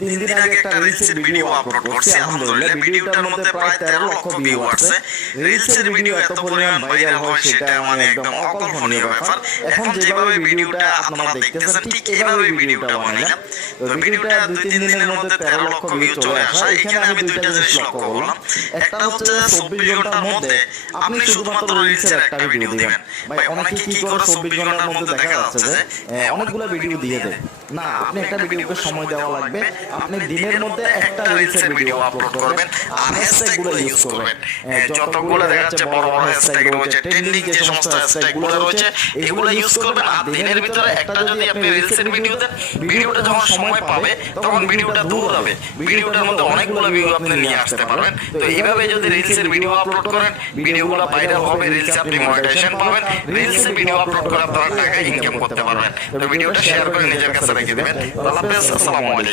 3 দিন আগে একটা রিলসের ভিডিও আপলোড করছি, আলহামদুলিল্লাহ ভিডিওটার মধ্যে প্রায় 13 লক্ষ ভিউ আসছে। রিলসের ভিডিও এত পরিমাণ ভাইরাল হয় সেটা মানে একদম অকল্পনীয় ব্যাপার। এখন যেভাবে ভিডিওটা আপনারা দেখতেছেন ঠিক এইভাবে ভিডিওটা বানাইলাম। তো ভিডিওটা 2-3 দিনের মধ্যে 13 লক্ষ ভিউ চলে আসা। এখানে আমি দুইটা জিনিস লক্ষ্য করলাম। একটা হচ্ছে 24 ঘন্টার মধ্যে আপনি শুধুমাত্র রিলসের একটা ভিডিও দিবেন। ভাই অনেকে কি করে 24 ঘন্টার মধ্যে দেখা যাচ্ছে যে অনেকগুলো ভিডিও দিয়ে দেয়। না, আপনি একটা ভিডিওকে সময় দেওয়া লাগবে। আপনি দিনের মধ্যে একটা রিলসের ভিডিও আপলোড করবেন আর হ্যাশট্যাগুলো ইউজ করবেন। যতগুলো দেখা যাচ্ছে বড় বড় হ্যাশট্যাগ রয়েছে, ট্রেন্ডিং যে সমস্ত হ্যাশট্যাগুলো রয়েছে এগুলো ইউজ করবেন। আর দিনের ভিতরে একটা যদি আপনি রিলসের ভিডিও দেন, ভিডিওটা যখন সময় পাবে তখন ভিডিওটা দৌড়াবে, ভিডিওটার মধ্যে অনেকগুলো ভিউ আপনি নিয়ে আসতে পারবেন। তো এইভাবে যদি রিলসের ভিডিও আপলোড করেন, ভিডিওগুলো ভাইরাল হবে, রিলসে আপনি মনিটাইজেশন পাবেন, রিলসে ভিডিও আপলোড করে আপনারা টাকা ইনকাম করতে পারবেন। তো ভিডিওটা শেয়ার করে নিজের কাছে রেখে দিবেন। আল্লাহ হাফেজ, আসসালামু আলাইকুম।